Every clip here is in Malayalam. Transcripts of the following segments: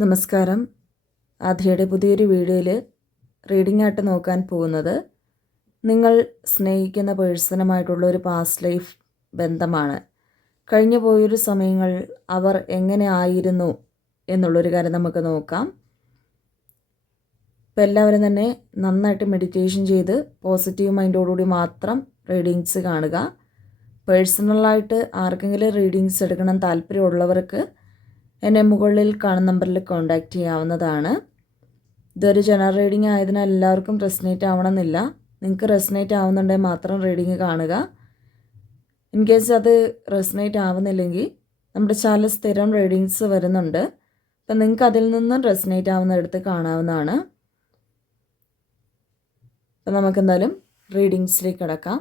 നമസ്കാരം. ആദ്യയുടെ പുതിയൊരു വീഡിയോയിൽ റീഡിംഗ് ആയിട്ട് നോക്കാൻ പോകുന്നത് നിങ്ങൾ സ്നേഹിക്കുന്ന പേഴ്സണുമായിട്ടുള്ള ഒരു പാസ്റ്റ് ലൈഫ് ബന്ധമാണ്. കഴിഞ്ഞു പോയൊരു സമയങ്ങൾ അവർ എങ്ങനെ ആയിരുന്നു എന്നുള്ളൊരു കാര്യം നമുക്ക് നോക്കാം. ഇപ്പോൾ എല്ലാവരും തന്നെ നന്നായിട്ട് മെഡിറ്റേഷൻ ചെയ്ത് പോസിറ്റീവ് മൈൻഡോടുകൂടി മാത്രം റീഡിങ്സ് കാണുക. പേഴ്സണലായിട്ട് ആർക്കെങ്കിലും റീഡിങ്സ് എടുക്കണം താല്പര്യമുള്ളവർക്ക് എന്നെ മുകളിൽ കാണുന്ന നമ്പറിൽ കോൺടാക്റ്റ് ചെയ്യാവുന്നതാണ്. ഇതൊരു ജനറൽ റീഡിംഗ് ആയതിനാൽ എല്ലാവർക്കും റെസനേറ്റ് ആവണമെന്നില്ല. നിങ്ങൾക്ക് റെസനേറ്റ് ആവുന്നുണ്ടെങ്കിൽ മാത്രം റീഡിംഗ് കാണുക. ഇൻ കേസ് അത് റെസനേറ്റ് ആവുന്നില്ലെങ്കിൽ നമ്മുടെ ചാനൽ സ്ഥിരം റീഡിങ്സ് വരുന്നുണ്ട്. അപ്പം നിങ്ങൾക്ക് അതിൽ നിന്നും റെസനേറ്റ് ആവുന്നിടത്ത് കാണാവുന്നതാണ്. അപ്പം നമുക്കെന്തായാലും റീഡിങ്സിലേക്ക് കിടക്കാം.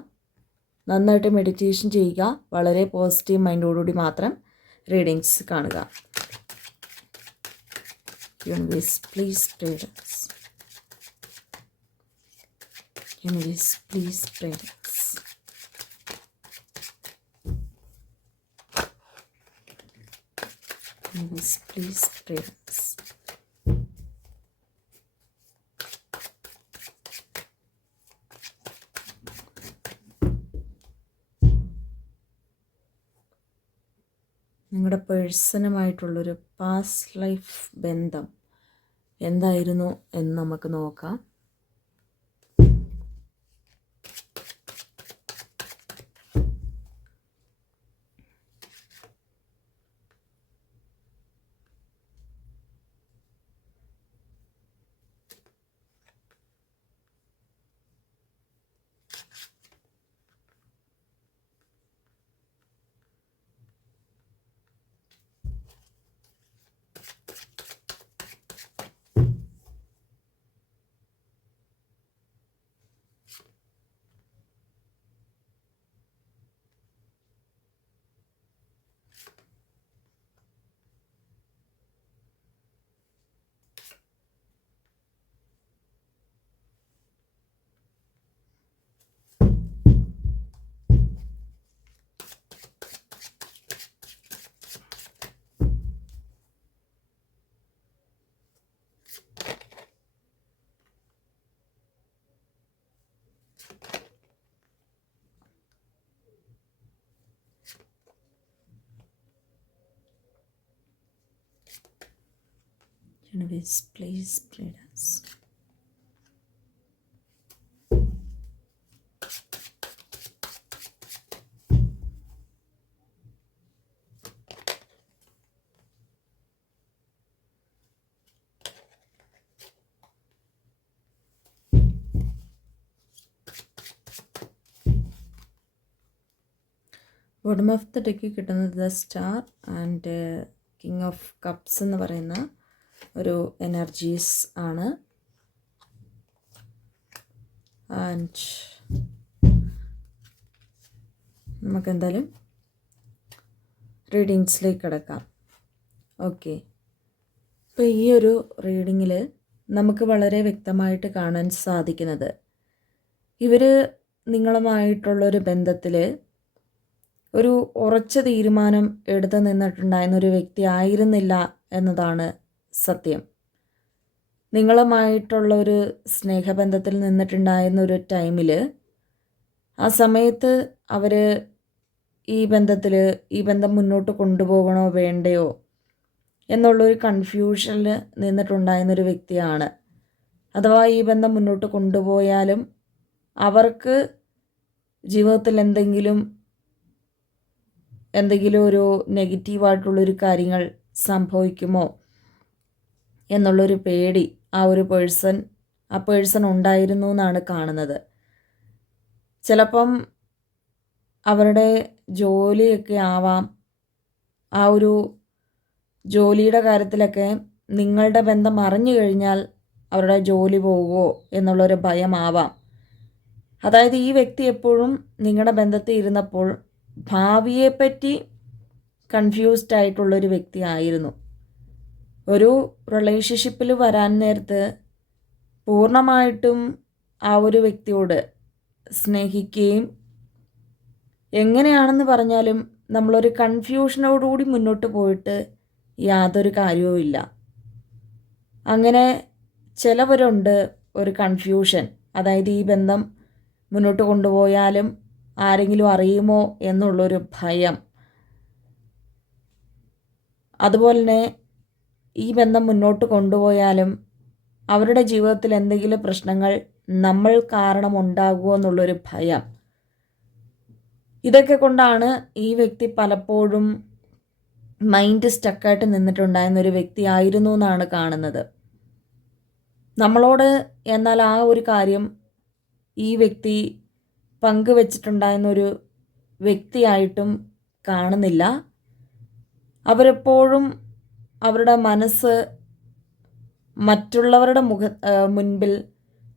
നന്നായിട്ട് മെഡിറ്റേഷൻ ചെയ്യുക. വളരെ പോസിറ്റീവ് മൈൻഡോടുകൂടി മാത്രം റീഡിങ്സ് കാണുക. Universe, please pray us. Universe, please pray us. Universe, please pray us. നിങ്ങളുടെ പേഴ്സണുമായിട്ടുള്ളൊരു പാസ്റ്റ് ലൈഫ് ബന്ധം എന്തായിരുന്നു എന്ന് നമുക്ക് നോക്കാം. Universe, please pray us. Bottom of the deck കിട്ടുന്നത് the star and king of cups എന്ന് പറയുന്ന ഒരു എനർജീസ് ആണ്. ആൻഡ് നമുക്കെന്തായാലും റീഡിങ്സിലേക്ക് കിടക്കാം. ഓക്കെ, ഇപ്പോൾ ഈ ഒരു റീഡിങ്ങിൽ നമുക്ക് വളരെ വ്യക്തമായിട്ട് കാണാൻ സാധിക്കുന്നത് ഇവർ നിങ്ങളുമായിട്ടുള്ളൊരു ബന്ധത്തിൽ ഒരു ഉറച്ച തീരുമാനം എടുത്തു നിന്നിട്ടുണ്ടായിരുന്നൊരു വ്യക്തി ആയിരുന്നില്ല എന്നതാണ് സത്യം. നിങ്ങളുമായിട്ടുള്ളൊരു സ്നേഹബന്ധത്തിൽ നിന്നിട്ടുണ്ടായിരുന്ന ഒരു ടൈമിൽ ആ സമയത്ത് അവർ ഈ ബന്ധം മുന്നോട്ട് കൊണ്ടുപോകണോ വേണ്ടയോ എന്നുള്ളൊരു കൺഫ്യൂഷനിൽ നിന്നിട്ടുണ്ടായിരുന്നൊരു വ്യക്തിയാണ്. അഥവാ ഈ ബന്ധം മുന്നോട്ട് കൊണ്ടുപോയാലും അവർക്ക് ജീവിതത്തിൽ എന്തെങ്കിലും ഒരു നെഗറ്റീവായിട്ടുള്ളൊരു കാര്യങ്ങൾ സംഭവിക്കുമോ എന്നുള്ളൊരു പേടി ആ പേഴ്സൺ ഉണ്ടായിരുന്നു എന്നാണ് കാണുന്നത്. ചിലപ്പം അവരുടെ ജോലിയൊക്കെ ആവാം. ആ ഒരു ജോലിയുടെ കാര്യത്തിലൊക്കെ നിങ്ങളുടെ ബന്ധം അറിഞ്ഞു കഴിഞ്ഞാൽ അവരുടെ ജോലി പോകുമോ എന്നുള്ളൊരു ഭയമാവാം. അതായത് ഈ വ്യക്തി എപ്പോഴും നിങ്ങളുടെ ബന്ധത്തിൽ ഇരുന്നപ്പോൾ ഭാവിയെപ്പറ്റി കൺഫ്യൂസ്ഡ് ആയിട്ടുള്ളൊരു വ്യക്തി ആയിരുന്നു. ഒരു റിലേഷൻഷിപ്പിൽ വരാൻ നേരത്ത് പൂർണ്ണമായിട്ടും ആ ഒരു വ്യക്തിയോട് സ്നേഹിക്കുകയും എങ്ങനെയാണെന്ന് പറഞ്ഞാലും നമ്മളൊരു കൺഫ്യൂഷനോടുകൂടി മുന്നോട്ട് പോയിട്ട് യാതൊരു കാര്യവുമില്ല. അങ്ങനെ ചിലവരുണ്ട് ഒരു കൺഫ്യൂഷൻ, അതായത് ഈ ബന്ധം മുന്നോട്ട് കൊണ്ടുപോയാലും ആരെങ്കിലും അറിയുമോ എന്നുള്ളൊരു ഭയം. അതുപോലെ തന്നെ ഈ ബന്ധം മുന്നോട്ട് കൊണ്ടുപോയാലും അവരുടെ ജീവിതത്തിൽ എന്തെങ്കിലും പ്രശ്നങ്ങൾ നമ്മൾ കാരണം ഉണ്ടാകുമോ എന്നുള്ളൊരു ഭയം. ഇതൊക്കെ കൊണ്ടാണ് ഈ വ്യക്തി പലപ്പോഴും മൈൻഡ് സ്റ്റക്കായിട്ട് നിന്നിട്ടുണ്ടായിരുന്നൊരു വ്യക്തിയായിരുന്നു എന്നാണ് കാണുന്നത്. നമ്മളോട് എന്നാൽ ആ ഒരു കാര്യം ഈ വ്യക്തി പങ്കുവച്ചിട്ടുണ്ടായിരുന്നൊരു വ്യക്തിയായിട്ടും കാണുന്നില്ല. അവരെപ്പോഴും അവരുടെ മനസ്സ് മറ്റുള്ളവരുടെ മുൻപിൽ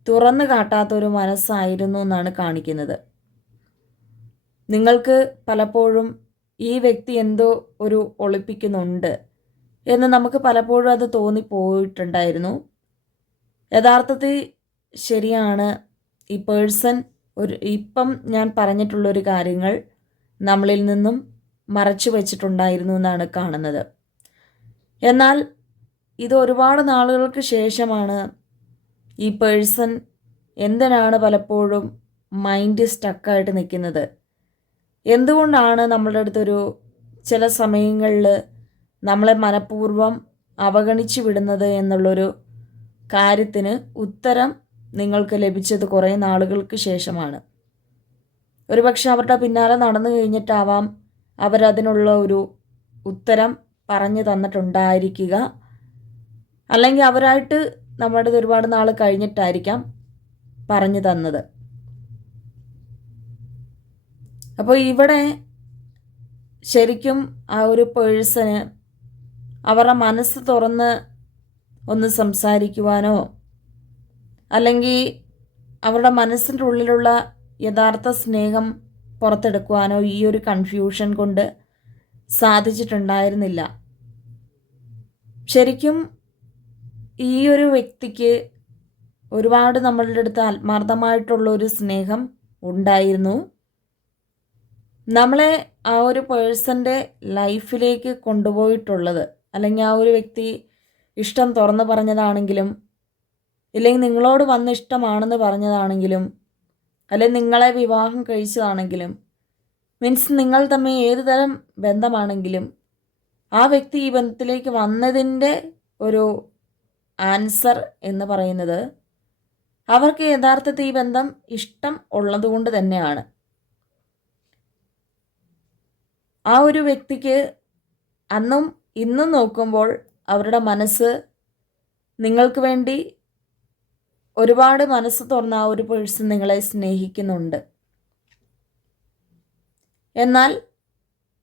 തുറന്നു കാട്ടാത്തൊരു മനസ്സായിരുന്നു എന്നാണ് കാണിക്കുന്നത്. നിങ്ങൾക്ക് പലപ്പോഴും ഈ വ്യക്തി എന്തോ ഒരു ഒളിപ്പിക്കുന്നുണ്ട് എന്ന് നമുക്ക് പലപ്പോഴും അത് തോന്നിപ്പോയിട്ടുണ്ടായിരുന്നു. യഥാർത്ഥത്തിൽ ശരിയാണ്, ഈ പേഴ്സൺ ഇപ്പം ഞാൻ പറഞ്ഞിട്ടുള്ളൊരു കാര്യങ്ങൾ നമ്മളിൽ നിന്നും മറച്ചു വച്ചിട്ടുണ്ടായിരുന്നു എന്നാണ് കാണുന്നത്. എന്നാൽ ഇത് ഒരുപാട് നാളുകൾക്ക് ശേഷമാണ് ഈ പേഴ്സൺ എന്തിനാണ് പലപ്പോഴും മൈൻഡ് സ്റ്റക്കായിട്ട് നിൽക്കുന്നത്, എന്തുകൊണ്ടാണ് നമ്മളുടെ അടുത്തൊരു ചില സമയങ്ങളിൽ നമ്മളെ മനഃപൂർവ്വം അവഗണിച്ചു വിടുന്നത് എന്നുള്ളൊരു കാര്യത്തിന് ഉത്തരം നിങ്ങൾക്ക് ലഭിച്ചത് കുറേ നാളുകൾക്ക് ശേഷമാണ്. ഒരുപക്ഷെ അവരുടെ പിന്നാലെ നടന്നു കഴിഞ്ഞിട്ടാവാം അവരതിനുള്ള ഒരു ഉത്തരം പറഞ്ഞു തന്നിട്ടുണ്ടായിരിക്കുക, അല്ലെങ്കിൽ അവരായിട്ട് നമ്മുടെ ഒരുപാട് നാൾ കഴിഞ്ഞിട്ടായിരിക്കാം പറഞ്ഞു തന്നത്. അപ്പോൾ ഇവിടെ ശരിക്കും ആ ഒരു പേഴ്സണ് അവരുടെ മനസ്സ് തുറന്ന് ഒന്ന് സംസാരിക്കുവാനോ അല്ലെങ്കിൽ അവരുടെ മനസ്സിൻ്റെ ഉള്ളിലുള്ള യഥാർത്ഥ സ്നേഹം പുറത്തെടുക്കുവാനോ ഈ ഒരു കൺഫ്യൂഷൻ കൊണ്ട് സാധിച്ചിട്ടുണ്ടായിരുന്നില്ല. ശരിക്കും ഈ ഒരു വ്യക്തിക്ക് ഒരുപാട് നമ്മളുടെ അടുത്ത് ആത്മാർത്ഥമായിട്ടുള്ളൊരു സ്നേഹം ഉണ്ടായിരുന്നു. നമ്മളെ ആ ഒരു പേഴ്സൻ്റെ ലൈഫിലേക്ക് കൊണ്ടുപോയിട്ടുള്ളത്, അല്ലെങ്കിൽ ആ ഒരു വ്യക്തി ഇഷ്ടം തുറന്നു പറഞ്ഞതാണെങ്കിലും, ഇല്ലെങ്കിൽ നിങ്ങളോട് വന്ന് ഇഷ്ടമാണെന്ന് പറഞ്ഞതാണെങ്കിലും, അല്ലെങ്കിൽ നിങ്ങളെ വിവാഹം കഴിച്ചതാണെങ്കിലും, മീൻസ് നിങ്ങൾ തമ്മിൽ ഏത് തരം ബന്ധമാണെങ്കിലും ആ വ്യക്തി ഈ ബന്ധത്തിലേക്ക് വന്നതിൻ്റെ ഒരു ആൻസർ എന്ന് പറയുന്നത് അവർക്ക് യഥാർത്ഥത്തിൽ ഈ ബന്ധം ഇഷ്ടം ഉള്ളതുകൊണ്ട് തന്നെയാണ്. ആ ഒരു വ്യക്തിക്ക് അന്നും ഇന്നും നോക്കുമ്പോൾ അവരുടെ മനസ്സ് നിങ്ങൾക്ക് വേണ്ടി ഒരുപാട് മനസ്സ് തുറന്ന ആ ഒരു പേഴ്സൺ നിങ്ങളെ സ്നേഹിക്കുന്നുണ്ട്. എന്നാൽ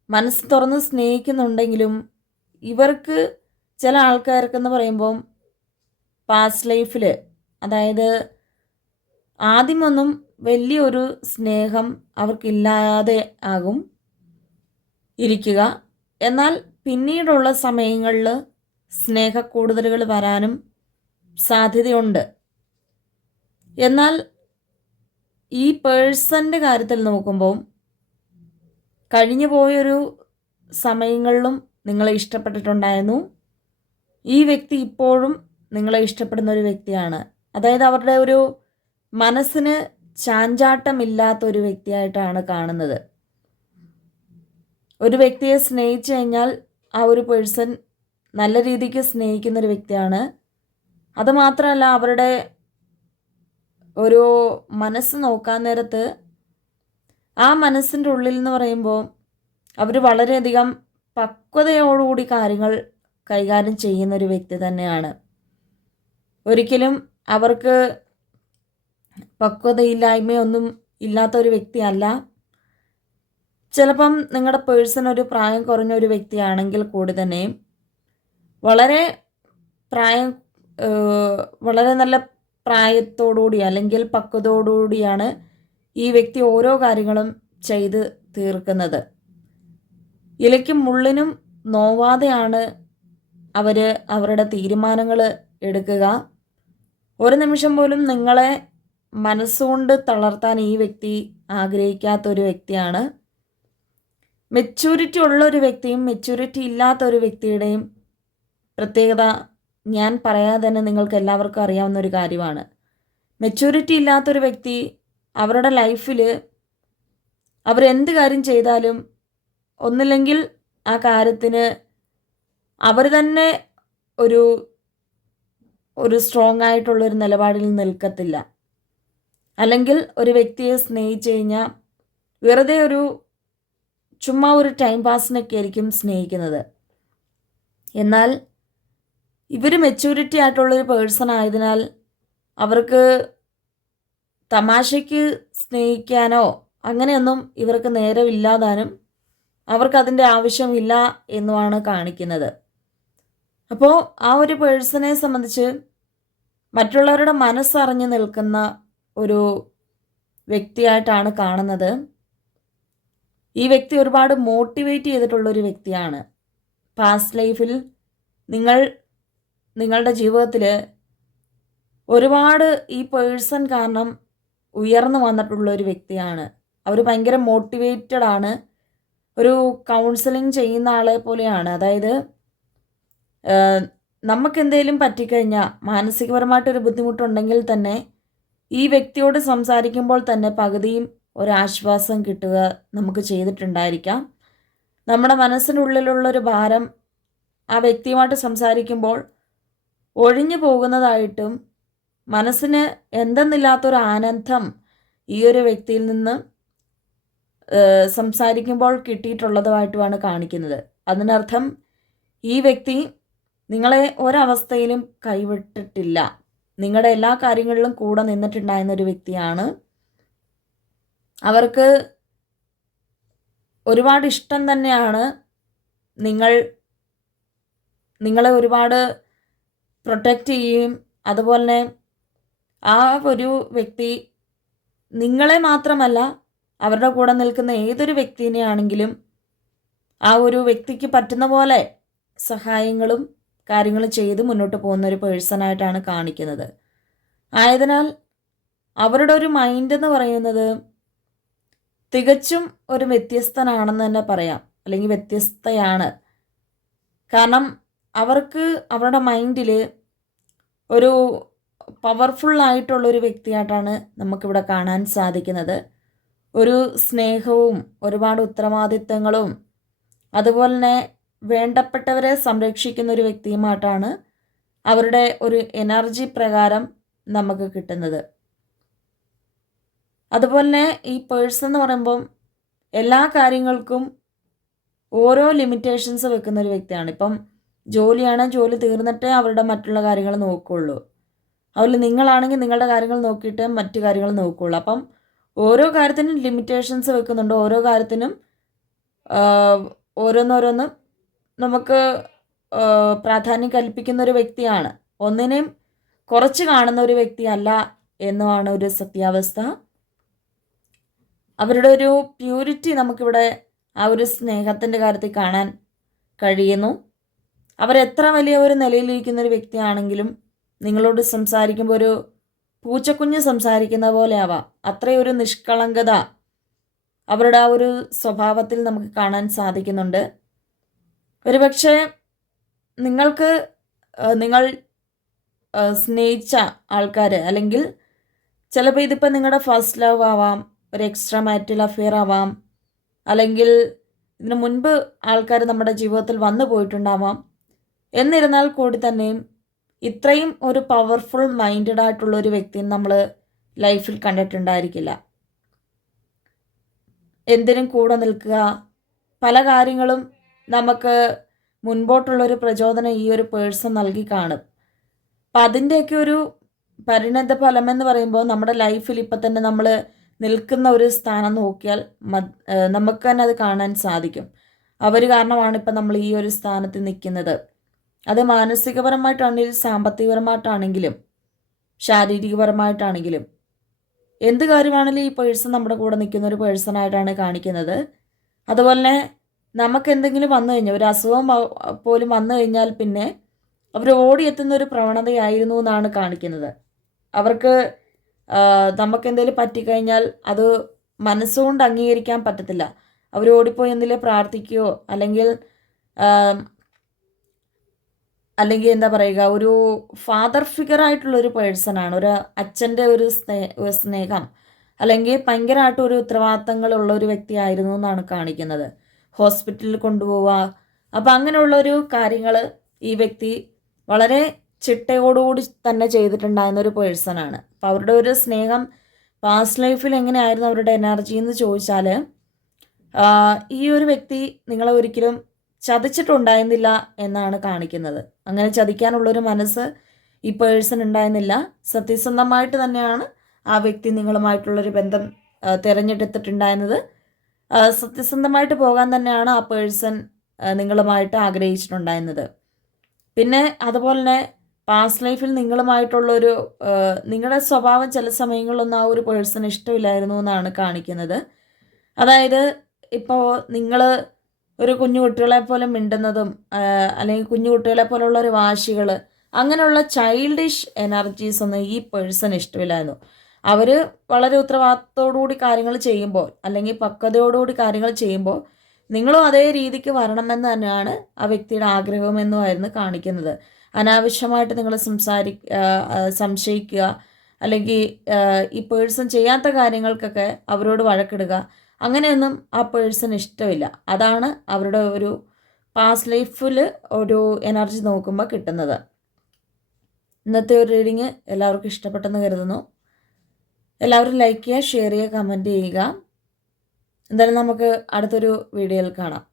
മനസ്സ് തുറന്ന് സ്നേഹിക്കുന്നുണ്ടെങ്കിലും ഇവർക്ക് ചില ആൾക്കാർക്കെന്ന് പറയുമ്പം പാസ്റ്റ് ലൈഫിൽ, അതായത് ആദ്യമൊന്നും വലിയൊരു സ്നേഹം അവർക്കില്ലാതെ ആകും ഇരിക്കുക. എന്നാൽ പിന്നീടുള്ള സമയങ്ങളിൽ സ്നേഹക്കൂടുതലുകൾ വരാനും സാധ്യതയുണ്ട്. എന്നാൽ ഈ പേഴ്സൻ്റെ കാര്യത്തിൽ നോക്കുമ്പോൾ കഴിഞ്ഞു പോയൊരു സമയങ്ങളിലും നിങ്ങളെ ഇഷ്ടപ്പെട്ടിട്ടുണ്ടായിരുന്നു. ഈ വ്യക്തി ഇപ്പോഴും നിങ്ങളെ ഇഷ്ടപ്പെടുന്ന ഒരു വ്യക്തിയാണ്. അതായത് അവരുടെ ഒരു മനസ്സിന് ചാഞ്ചാട്ടമില്ലാത്തൊരു വ്യക്തിയായിട്ടാണ് കാണുന്നത്. ഒരു വ്യക്തിയെ സ്നേഹിച്ചു കഴിഞ്ഞാൽ ആ ഒരു പേഴ്സൺ നല്ല രീതിക്ക് സ്നേഹിക്കുന്നൊരു വ്യക്തിയാണ്. അതുമാത്രമല്ല, അവരുടെ ഒരു മനസ്സ് നോക്കാൻ നേരത്ത് ആ മനസ്സിൻ്റെ ഉള്ളിൽ എന്ന് പറയുമ്പോൾ അവർ വളരെയധികം പക്വതയോടുകൂടി കാര്യങ്ങൾ കൈകാര്യം ചെയ്യുന്നൊരു വ്യക്തി തന്നെയാണ്. ഒരിക്കലും അവർക്ക് പക്വതയില്ലായ്മയൊന്നും ഇല്ലാത്തൊരു വ്യക്തിയല്ല. ചിലപ്പം നിങ്ങളുടെ പേഴ്സൺ ഒരു പ്രായം കുറഞ്ഞ ഒരു വ്യക്തിയാണെങ്കിൽ കൂടി തന്നെയും വളരെ നല്ല പ്രായത്തോടുകൂടി അല്ലെങ്കിൽ പക്വതയോടുകൂടിയാണ് ഈ വ്യക്തി ഓരോ കാര്യങ്ങളും ചെയ്ത് തീർക്കുന്നത്. ഇലയ്ക്കും മുള്ളിനും നോവാതെയാണ് അവരുടെ തീരുമാനങ്ങൾ എടുക്കുക. ഒരു നിമിഷം പോലും നിങ്ങളെ മനസ്സുകൊണ്ട് തളർത്താൻ ഈ വ്യക്തി ആഗ്രഹിക്കാത്തൊരു വ്യക്തിയാണ്. മെച്യൂരിറ്റി ഉള്ളൊരു വ്യക്തിയും മെച്യൂരിറ്റി ഇല്ലാത്തൊരു വ്യക്തിയുടെയും പ്രത്യേകത ഞാൻ പറയാതെ തന്നെ നിങ്ങൾക്ക് എല്ലാവർക്കും അറിയാവുന്ന ഒരു കാര്യമാണ്. മെച്യൂരിറ്റി ഇല്ലാത്തൊരു വ്യക്തി അവരുടെ ലൈഫിൽ അവരെന്ത് കാര്യം ചെയ്താലും ഒന്നില്ലെങ്കിൽ ആ കാര്യത്തിന് അവർ തന്നെ ഒരു ഒരു സ്ട്രോങ് ആയിട്ടുള്ളൊരു നിലപാടിൽ നിൽക്കത്തില്ല. അല്ലെങ്കിൽ ഒരു വ്യക്തിയെ സ്നേഹിച്ചു കഴിഞ്ഞാൽ വെറുതെ ചുമ്മാ ഒരു ടൈം പാസിനൊക്കെ ആയിരിക്കും സ്നേഹിക്കുന്നത്. എന്നാൽ ഇവർ മെച്യൂരിറ്റി ആയിട്ടുള്ളൊരു പേഴ്സൺ ആയതിനാൽ അവർക്ക് തമാശയ്ക്ക് സ്നേഹിക്കാനോ അങ്ങനെയൊന്നും ഇവർക്ക് നേരമില്ലാതാനും അവർക്കതിൻ്റെ ആവശ്യമില്ല എന്നുമാണ് കാണിക്കുന്നത്. അപ്പോൾ ആ ഒരു പേഴ്സണെ സംബന്ധിച്ച് മറ്റുള്ളവരുടെ മനസ്സറിഞ്ഞ് നിൽക്കുന്ന ഒരു വ്യക്തിയായിട്ടാണ് കാണുന്നത്. ഈ വ്യക്തി ഒരുപാട് മോട്ടിവേറ്റ് ചെയ്തിട്ടുള്ളൊരു വ്യക്തിയാണ്. പാസ്റ്റ് ലൈഫിൽ നിങ്ങളുടെ ജീവിതത്തിൽ ഒരുപാട് ഈ പേഴ്സൺ കാരണം ഉയർന്നു വന്നിട്ടുള്ളൊരു വ്യക്തിയാണ്. അവർ ഭയങ്കര മോട്ടിവേറ്റഡ് ആണ്. ഒരു കൗൺസിലിംഗ് ചെയ്യുന്ന ആളെ പോലെയാണ്. അതായത് നമുക്കെന്തെങ്കിലും പറ്റിക്കഴിഞ്ഞാൽ മാനസികപരമായിട്ടൊരു ബുദ്ധിമുട്ടുണ്ടെങ്കിൽ തന്നെ ഈ വ്യക്തിയോട് സംസാരിക്കുമ്പോൾ തന്നെ പകുതിയും ഒരാശ്വാസം കിട്ടുക നമുക്ക് ചെയ്തിട്ടുണ്ടായിരിക്കാം. നമ്മുടെ മനസ്സിനുള്ളിലുള്ളൊരു ഭാരം ആ വ്യക്തിയുമായിട്ട് സംസാരിക്കുമ്പോൾ ഒഴിഞ്ഞു പോകുന്നതായിട്ടും മനസ്സിന് എന്തെന്നില്ലാത്തൊരു ആനന്ദം ഈ ഒരു വ്യക്തിയിൽ നിന്ന് സംസാരിക്കുമ്പോൾ കിട്ടിയിട്ടുള്ളതുമായിട്ടുമാണ് കാണിക്കുന്നത്. അതിനർത്ഥം ഈ വ്യക്തി നിങ്ങളെ ഒരവസ്ഥയിലും കൈവിട്ടിട്ടില്ല. നിങ്ങളുടെ എല്ലാ കാര്യങ്ങളിലും കൂടെ നിന്നിട്ടുണ്ടായിരുന്ന ഒരു വ്യക്തിയാണ്. അവർക്ക് ഒരുപാട് ഇഷ്ടം തന്നെയാണ് നിങ്ങളെ ഒരുപാട് പ്രൊട്ടക്റ്റ് ചെയ്യുകയും അതുപോലെ തന്നെ ആ ഒരു വ്യക്തി നിങ്ങളെ മാത്രമല്ല അവരുടെ കൂടെ നിൽക്കുന്ന ഏതൊരു വ്യക്തിനെയാണെങ്കിലും ആ ഒരു വ്യക്തിക്ക് പറ്റുന്ന പോലെ സഹായങ്ങളും കാര്യങ്ങളും ചെയ്ത് മുന്നോട്ട് പോകുന്ന ഒരു പേഴ്സണായിട്ടാണ് കാണിക്കുന്നത്. ആയതിനാൽ അവരുടെ ഒരു മൈൻഡ് എന്ന് പറയുന്നത് തികച്ചും ഒരു വ്യത്യസ്തനാണെന്ന് തന്നെ പറയാം, അല്ലെങ്കിൽ വ്യത്യസ്തയാണ്. കാരണം അവർക്ക് അവരുടെ മൈൻഡിൽ ഒരു പവർഫുള്ളായിട്ടുള്ളൊരു വ്യക്തിയായിട്ടാണ് നമുക്കിവിടെ കാണാൻ സാധിക്കുന്നത്. ഒരു സ്നേഹവും ഒരുപാട് ഉത്തരവാദിത്തങ്ങളും അതുപോലെ തന്നെ വേണ്ടപ്പെട്ടവരെ സംരക്ഷിക്കുന്ന ഒരു വ്യക്തിയുമായിട്ടാണ് അവരുടെ ഒരു എനർജി പ്രകാരം നമുക്ക് കിട്ടുന്നത്. അതുപോലെ തന്നെ ഈ പേഴ്സൺ എന്ന് പറയുമ്പം എല്ലാ കാര്യങ്ങൾക്കും ഓരോ ലിമിറ്റേഷൻസ് വെക്കുന്ന ഒരു വ്യക്തിയാണ്. ഇപ്പം ജോലിയാണ്, ജോലി തീർന്നിട്ടേ അവരുടെ മറ്റുള്ള കാര്യങ്ങൾ നോക്കുകയുള്ളൂ. അതുപോലെ നിങ്ങളാണെങ്കിൽ നിങ്ങളുടെ കാര്യങ്ങൾ നോക്കിയിട്ട് മറ്റു കാര്യങ്ങൾ നോക്കുകയുള്ളൂ. അപ്പം ഓരോ കാര്യത്തിനും ലിമിറ്റേഷൻസ് വെക്കുന്നുണ്ട്. ഓരോ കാര്യത്തിനും ഓരോന്നോരോന്ന് നമുക്ക് പ്രാധാന്യം കൽപ്പിക്കുന്ന ഒരു വ്യക്തിയാണ്. ഒന്നിനെയും കുറച്ച് കാണുന്ന ഒരു വ്യക്തിയല്ല എന്നുമാണ് ഒരു സത്യാവസ്ഥ. അവരുടെ ഒരു പ്യൂരിറ്റി നമുക്കിവിടെ ആ ഒരു സ്നേഹത്തിൻ്റെ കാര്യത്തിൽ കാണാൻ കഴിയുന്നു. അവരെത്ര വലിയ ഒരു നിലയിലിരിക്കുന്ന ഒരു വ്യക്തിയാണെങ്കിലും നിങ്ങളോട് സംസാരിക്കുമ്പോൾ ഒരു പൂച്ചക്കുഞ്ഞ് സംസാരിക്കുന്ന പോലെ ആവാം. അത്രയൊരു നിഷ്കളങ്കത അവരുടെ ആ ഒരു സ്വഭാവത്തിൽ നമുക്ക് കാണാൻ സാധിക്കുന്നുണ്ട്. ഒരുപക്ഷെ നിങ്ങൾ സ്നേഹിച്ച ആൾക്കാർ, അല്ലെങ്കിൽ ചിലപ്പോൾ ഇതിപ്പോൾ നിങ്ങളുടെ ഫസ്റ്റ് ലവ് ആവാം, ഒരു എക്സ്ട്രാ മാരിറ്റൽ അഫെയർ ആവാം, അല്ലെങ്കിൽ ഇതിനു മുൻപ് ആൾക്കാർ നമ്മുടെ ജീവിതത്തിൽ വന്നു പോയിട്ടുണ്ടാവാം. എന്നിരുന്നാൽ കൂടി തന്നെയും ഇത്രയും ഒരു പവർഫുൾ മൈൻഡഡ് ആയിട്ടുള്ള ഒരു വ്യക്തിയെ നമ്മൾ ലൈഫിൽ കണ്ടിട്ടുണ്ടായിരിക്കില്ല. എന്തിനും കൂടെ നിൽക്കുക, പല കാര്യങ്ങളും നമുക്ക് മുൻപോട്ടുള്ളൊരു പ്രചോദനം ഈ ഒരു പേഴ്സൺ നൽകി കാണും. അപ്പം അതിൻ്റെയൊക്കെ ഒരു പരിണത ഫലമെന്ന് പറയുമ്പോൾ നമ്മുടെ ലൈഫിൽ ഇപ്പം തന്നെ നമ്മൾ നിൽക്കുന്ന ഒരു സ്ഥാനം നോക്കിയാൽ നമുക്ക് തന്നെ അത് കാണാൻ സാധിക്കും. അവർ കാരണമാണ് ഇപ്പം നമ്മൾ ഈ ഒരു സ്ഥാനത്ത് നിൽക്കുന്നത്. അത് മാനസികപരമായിട്ടാണെങ്കിലും സാമ്പത്തികപരമായിട്ടാണെങ്കിലും ശാരീരികപരമായിട്ടാണെങ്കിലും എന്ത് കാര്യമാണെങ്കിലും ഈ പേഴ്സൺ നമ്മുടെ കൂടെ നിൽക്കുന്ന ഒരു പേഴ്സണായിട്ടാണ് കാണിക്കുന്നത്. അതുപോലെ തന്നെ നമുക്ക് എന്തെങ്കിലും വന്നു കഴിഞ്ഞാൽ, ഒരു അസുഖം പോലും വന്നു കഴിഞ്ഞാൽ പിന്നെ അവർ ഓടിയെത്തുന്ന ഒരു പ്രവണതയായിരുന്നു എന്നാണ് കാണിക്കുന്നത്. അവർക്ക് നമുക്കെന്തെങ്കിലും പറ്റിക്കഴിഞ്ഞാൽ അത് മനസ്സുകൊണ്ട് അംഗീകരിക്കാൻ പറ്റത്തില്ല. അവർ ഓടിപ്പോയി എന്തെങ്കിലും പ്രാർത്ഥിക്കുകയോ അല്ലെങ്കിൽ അല്ലെങ്കിൽ എന്താ പറയുക, ഒരു ഫാദർ ഫിഗർ ആയിട്ടുള്ളൊരു പേഴ്സണാണ്. ഒരു അച്ഛൻ്റെ ഒരു സ്നേഹം അല്ലെങ്കിൽ ഭയങ്കരമായിട്ട് ഒരു ഉത്തരവാദിത്തങ്ങളുള്ള ഒരു വ്യക്തിയായിരുന്നു എന്നാണ് കാണിക്കുന്നത്. ഹോസ്പിറ്റലിൽ കൊണ്ടുപോവുക, അപ്പം അങ്ങനെയുള്ളൊരു കാര്യങ്ങൾ ഈ വ്യക്തി വളരെ ചിട്ടയോടുകൂടി തന്നെ ചെയ്തിട്ടുണ്ടായിരുന്ന ഒരു പേഴ്സണാണ്. അപ്പം അവരുടെ ഒരു സ്നേഹം പാസ്റ്റ് ലൈഫിൽ എങ്ങനെയായിരുന്നു അവരുടെ എനർജി എന്ന് ചോദിച്ചാൽ, ഈ ഒരു വ്യക്തി നിങ്ങളെ ഒരിക്കലും ചതിച്ചിട്ടുണ്ടായിരുന്നില്ല എന്നാണ് കാണിക്കുന്നത്. അങ്ങനെ ചതിക്കാനുള്ളൊരു മനസ്സ് ഈ പേഴ്സൺ ഉണ്ടായിരുന്നില്ല. സത്യസന്ധമായിട്ട് തന്നെയാണ് ആ വ്യക്തി നിങ്ങളുമായിട്ടുള്ളൊരു ബന്ധം തിരഞ്ഞെടുത്തിട്ടുണ്ടായിരുന്നത്. സത്യസന്ധമായിട്ട് പോകാൻ തന്നെയാണ് ആ പേഴ്സൺ നിങ്ങളുമായിട്ട് ആഗ്രഹിച്ചിട്ടുണ്ടായിരുന്നത്. പിന്നെ അതുപോലെ തന്നെ പാസ്റ്റ് ലൈഫിൽ നിങ്ങളുമായിട്ടുള്ളൊരു നിങ്ങളുടെ സ്വഭാവം ചില സമയങ്ങളിലൊന്നും ആ ഒരു പേഴ്സൺ ഇഷ്ടമില്ലായിരുന്നു എന്നാണ് കാണിക്കുന്നത്. അതായത് ഇപ്പോൾ നിങ്ങൾ ഒരു കുഞ്ഞു കുട്ടികളെ പോലെ മിണ്ടുന്നതും അല്ലെങ്കിൽ കുഞ്ഞു കുട്ടികളെ പോലുള്ള ഒരു വാശികൾ, അങ്ങനെയുള്ള ചൈൽഡിഷ് എനർജീസ് ഒന്നും ഈ പേഴ്സൺ ഇഷ്ടമില്ലായിരുന്നു. അവർ വളരെ ഉത്തരവാദിത്തത്തോടുകൂടി കാര്യങ്ങൾ ചെയ്യുമ്പോൾ അല്ലെങ്കിൽ പക്വതയോടുകൂടി കാര്യങ്ങൾ ചെയ്യുമ്പോൾ നിങ്ങളും അതേ രീതിക്ക് വരണമെന്ന് തന്നെയാണ് ആ വ്യക്തിയുടെ ആഗ്രഹമെന്നുമായിരുന്നു കാണിക്കുന്നത്. അനാവശ്യമായിട്ട് നിങ്ങൾ സംശയിക്കുക അല്ലെങ്കിൽ ഈ പേഴ്സൺ ചെയ്യാത്ത കാര്യങ്ങൾക്കൊക്കെ അവരോട് വഴക്കിടുക, അങ്ങനെയൊന്നും ആ പേഴ്സൺ ഇഷ്ടമില്ല. അതാണ് അവരുടെ ഒരു പാസ്റ്റ് ലൈഫിൽ ഒരു എനർജി നോക്കുമ്പോൾ കിട്ടുന്നത്. ഇന്നത്തെ ഒരു റീഡിങ് എല്ലാവർക്കും ഇഷ്ടപ്പെട്ടെന്ന് കരുതുന്നു. എല്ലാവരും ലൈക്ക് ചെയ്യുക, ഷെയർ ചെയ്യുക, കമൻറ്റ് ചെയ്യുക. എന്തായാലും നമുക്ക് അടുത്തൊരു വീഡിയോയിൽ കാണാം.